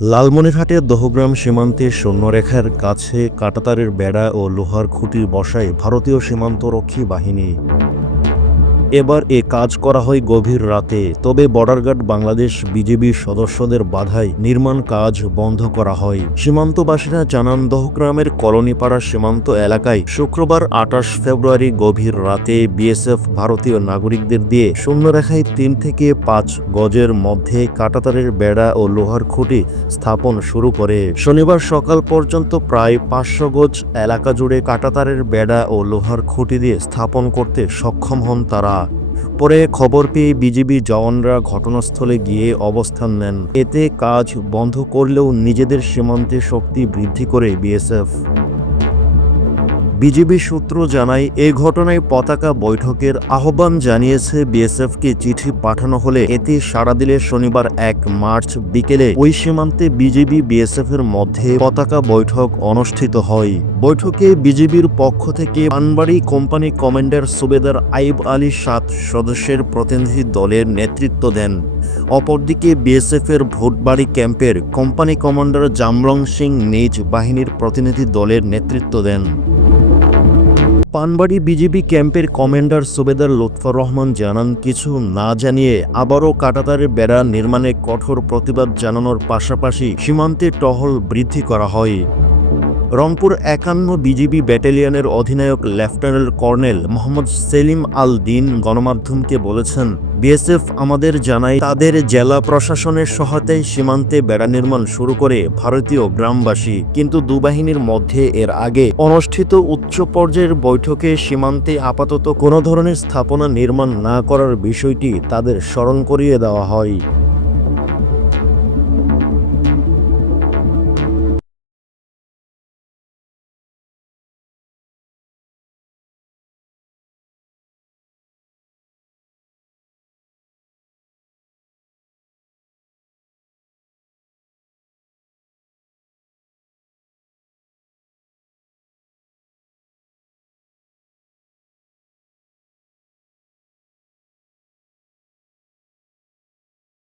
লালমনিরহাটের দহগ্রাম সীমান্তে সৈন্যরেখার কাছে কাঁটাতারের বেড়া ও লোহার খুঁটি বসায় ভারতীয় সীমান্তরক্ষী বাহিনী। এবার এ কাজ করা হয় গভীর রাতে, তবে বর্ডার গার্ড বাংলাদেশ বিজিবির সদস্যদের বাধায় নির্মাণ কাজ বন্ধ করা হয়। সীমান্তবাসীরা জানান, দহগ্রামের কলোনিপাড়া সীমান্ত এলাকায় শুক্রবার ২৮ ফেব্রুয়ারি গভীর রাতে বিএসএফ ভারতীয় নাগরিকদের দিয়ে সৈন্যরেখায় ৩ থেকে ৫ গজের মধ্যে কাঁটাতারের বেড়া ও লোহার খুঁটি স্থাপন শুরু করে। শনিবার সকাল পর্যন্ত প্রায় ৫০০ গজ এলাকা জুড়ে কাঁটাতারের বেড়া ও লোহার খুঁটি দিয়ে স্থাপন করতে সক্ষম হন তারা। পরে খবর পেয়ে বিজিবি জওয়ানরা ঘটনাস্থলে গিয়ে অবস্থান নেন। এতে কাজ বন্ধ করলেও নিজেদের সীমান্তে শক্তি বৃদ্ধি করে বিএসএফ। বিজিবি সূত্র জানায়, এই ঘটনায় পতাকা বৈঠকের আহ্বান জানিয়েছে বিএসএফকে চিঠি পাঠানো হলে এতে সাড়া দিলে শনিবার ১ মার্চ বিকেলে ওই সীমান্তে বিজিবি বিএসএফের মধ্যে পতাকা বৈঠক অনুষ্ঠিত হয়। বৈঠকে বিজিবির পক্ষ থেকে পানবাড়ি কোম্পানি কমান্ডার সুবেদার আইব আলী ৭ সদস্যের প্রতিনিধি দলের নেতৃত্ব দেন। অপরদিকে বিএসএফের ভোটবাড়ি ক্যাম্পের কোম্পানি কমান্ডার জামরং সিং নিজ বাহিনীর প্রতিনিধি দলের নেতৃত্ব দেন। পানবাড়ি বিজিবি ক্যাম্পের কমান্ডার সুবেদার লুৎফর রহমান জানান, কিছু না জানিয়ে আবারও কাঁটাতারের বেড়া নির্মাণে কঠোর প্রতিবাদ জানানোর পাশাপাশি সীমান্তে টহল বৃদ্ধি করা হয়। রংপুর ৫১ বিজিবি ব্যাটালিয়নের অধিনায়ক লেফটেন্যান্ট কর্নেল মোহাম্মদ সেলিম আল দিন গণমাধ্যমকে বলেছেন, বিএসএফ আমাদের জানায় তাদের জেলা প্রশাসনের সহায়তায় সীমান্তে বেড়া নির্মাণ শুরু করে ভারতীয় গ্রামবাসী। কিন্তু দুবাহিনীর মধ্যে এর আগে অনুষ্ঠিত উচ্চ পর্যায়ের বৈঠকে সীমান্তে আপাতত কোনো ধরনের স্থাপনা নির্মাণ না করার বিষয়টি তাদের স্মরণ করিয়ে দেওয়া হয়।